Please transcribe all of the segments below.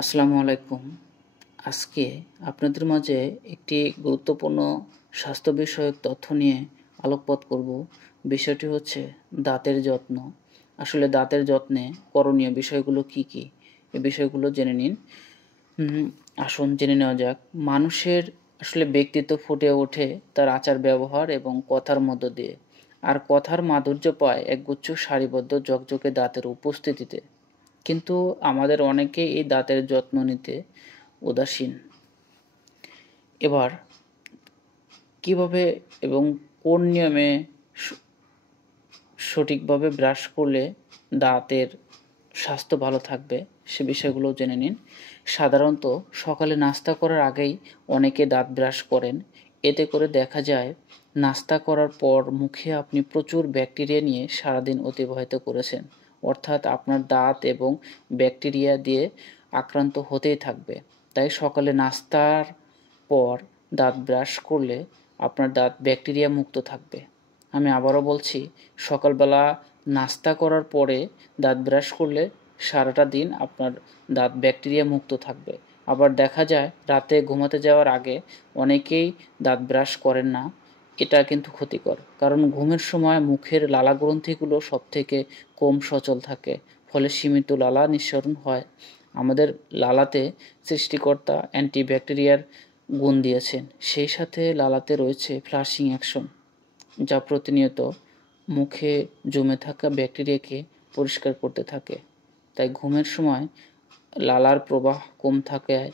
আসসালামু আলাইকুম। আজকে আপনাদের মাঝে একটি গুরুত্বপূর্ণ স্বাস্থ্য বিষয়ক তথ্য নিয়ে আলোকপাত করব। বিষয়টি হচ্ছে দাঁতের যত্ন। আসলে দাঁতের যত্নে করণীয় বিষয়গুলো কি কি? এই বিষয়গুলো জেনে নিন। আসুন জেনে নেওয়া যাক। মানুষের আসলে ব্যক্তিত্ব ফুটে ওঠে তার আচার ব্যবহার এবং কথার মধ্য দিয়ে। আর কথার মাধুর্য পায় একগুচ্ছ সারিবদ্ধ ঝকঝকে দাঁতের উপস্থিতিতে। কিন্তু আমাদের অনেকেই এই দাঁতের যত্ন নিতে উদাসীন। এবার কিভাবে এবং কোন নিয়মে সঠিকভাবে ব্রাশ করলে দাঁতের স্বাস্থ্য ভালো থাকবে সে বিষয়গুলো জেনে নিন। সাধারণত সকালে নাস্তা করার আগেই অনেকে দাঁত ব্রাশ করেন। এতে করে দেখা যায় নাস্তা করার পর মুখে আপনি প্রচুর ব্যাকটেরিয়া নিয়ে সারাদিন অতিবাহিত করেছেন, অর্থাৎ আপনার দাঁত এবং ব্যাকটেরিয়া দিয়ে আক্রান্ত হতেই থাকবে। তাই সকালে নাস্তার পর দাঁত ব্রাশ করলে আপনার দাঁত ব্যাকটেরিয়া মুক্ত থাকবে। আমি আবারও বলছি, সকালবেলা নাস্তা করার পরে দাঁত ব্রাশ করলে সারাটা দিন আপনার দাঁত ব্যাকটেরিয়া মুক্ত থাকবে। আবার দেখা যায় রাতে ঘুমাতে যাওয়ার আগে অনেকেই দাঁত ব্রাশ করেন না। এটা কিন্তু ক্ষতিকর, কারণ ঘুমের সময় মুখের লালাগ্রন্থিগুলো সবথেকে কম সচল থাকে, ফলে সীমিত লালা নিঃসরণ হয়। আমাদের লালাতে সৃষ্টিকর্তা অ্যান্টিব্যাকটেরিয়ার গুণ দিয়েছেন, সেই সাথে লালাতে রয়েছে ফ্লাশিং অ্যাকশন, যা প্রতিনিয়ত মুখে জমে থাকা ব্যাকটেরিয়াকে পরিষ্কার করতে থাকে। তাই ঘুমের সময় লালার প্রবাহ কম থাকায়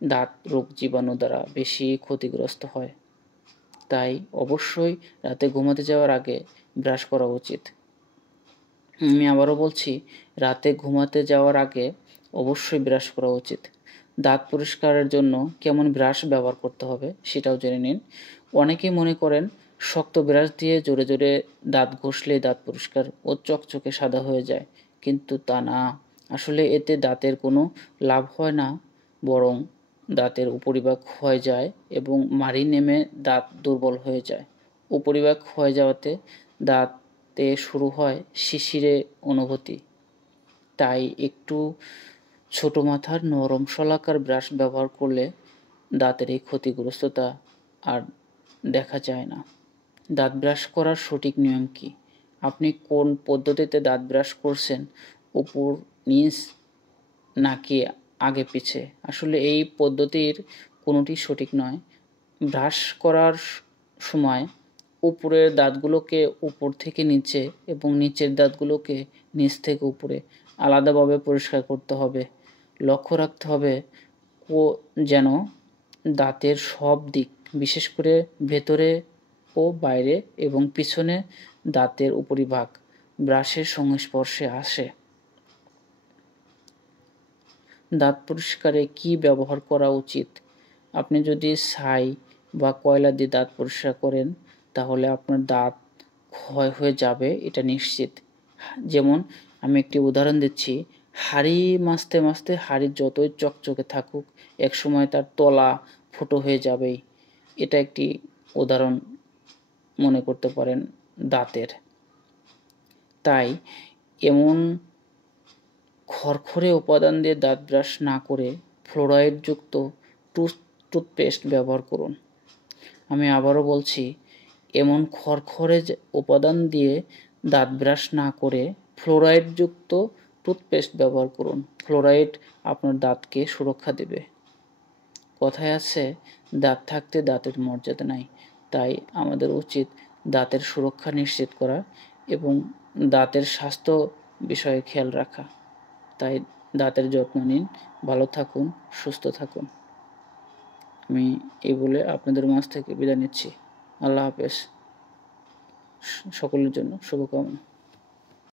দাঁত রোগ জীবাণু দ্বারা বেশি ক্ষতিগ্রস্ত হয়। তাই অবশ্যই রাতে ঘুমাতে যাওয়ার আগে ব্রাশ করা উচিত। আমি আবারও বলছি, রাতে ঘুমাতে যাওয়ার আগে অবশ্যই ব্রাশ করা উচিত। দাঁত পরিষ্কারের জন্য কেমন ব্রাশ ব্যবহার করতে হবে সেটাও জেনে নিন। অনেকেই মনে করেন শক্ত ব্রাশ দিয়ে জোরে জোরে দাঁত ঘষলেই দাঁত পরিষ্কার ও চকচকে সাদা হয়ে যায়, কিন্তু তা না। আসলে এতে দাঁতের কোনো লাভ হয় না, বরং দাঁতের উপরিভাগ ক্ষয় যায় এবং মাড়ি নেমে দাঁত দুর্বল হয়ে যায়। উপরিভাগ ক্ষয় যাওয়াতে দাঁতে শুরু হয় শিশিরে অনুভূতি। তাই একটু ছোট মাথার নরম শলাকার ব্রাশ ব্যবহার করলে দাঁতের এই ক্ষতিগ্রস্ততা আর দেখা যায় না। দাঁত ব্রাশ করার সঠিক নিয়ম কি? আপনি কোন পদ্ধতিতে দাঁত ব্রাশ করছেন, উপর নিচ নাকি আগে পিছে? আসলে এই পদ্ধতির কোনোটি সঠিক নয়। ব্রাশ করার সময় উপরের দাঁতগুলোকে উপর থেকে নিচে এবং নিচের দাঁতগুলোকে নিচ থেকে উপরে আলাদাভাবে পরিষ্কার করতে হবে। লক্ষ্য রাখতে হবে যেন দাঁতের সব দিক, বিশেষ করে ভেতরে ও বাইরে এবং পিছনে দাঁতের উপরিভাগ ব্রাশের সংস্পর্শে আসে। দাঁত পরিষ্কারে কি ব্যবহার করা উচিত? আপনি যদি ছাই বা কয়লা দিয়ে দাঁত পরিষ্কার করেন তাহলে আপনার দাঁত ক্ষয় হয়ে যাবে, এটা নিশ্চিত। যেমন আমি একটি উদাহরণ দিচ্ছি, হাঁড়ি মাজতে মাজতে হাঁড়ি যতই চকচকে থাকুক একসময় তার তলা ফুটো হয়ে যাবেই। এটা একটি উদাহরণ মনে করতে পারেন দাঁতের। তাই এমন খড়খড়ে উপাদান দিয়ে দাঁত ব্রাশ না করে ফ্লোরাইডযুক্ত টুথপেস্ট ব্যবহার করুন। আমি আবারও বলছি, এমন খড়খড়ে উপাদান দিয়ে দাঁত ব্রাশ না করে ফ্লোরাইডযুক্ত টুথপেস্ট ব্যবহার করুন। ফ্লোরাইড আপনার দাঁতকে সুরক্ষা দেবে। কথায় আছে, দাঁত থাকতে দাঁতের মর্যাদা নাই। তাই আমাদের উচিত দাঁতের সুরক্ষা নিশ্চিত করা এবং দাঁতের স্বাস্থ্য বিষয়ে খেয়াল রাখা। তাই দাঁতের যত্ন নিন, ভালো থাকুন, সুস্থ থাকুন। আমি এই বলে আপনাদের মাঝ থেকে বিদায় নিচ্ছি। আল্লাহ হাফেজ। সকলের জন্য শুভকামনা।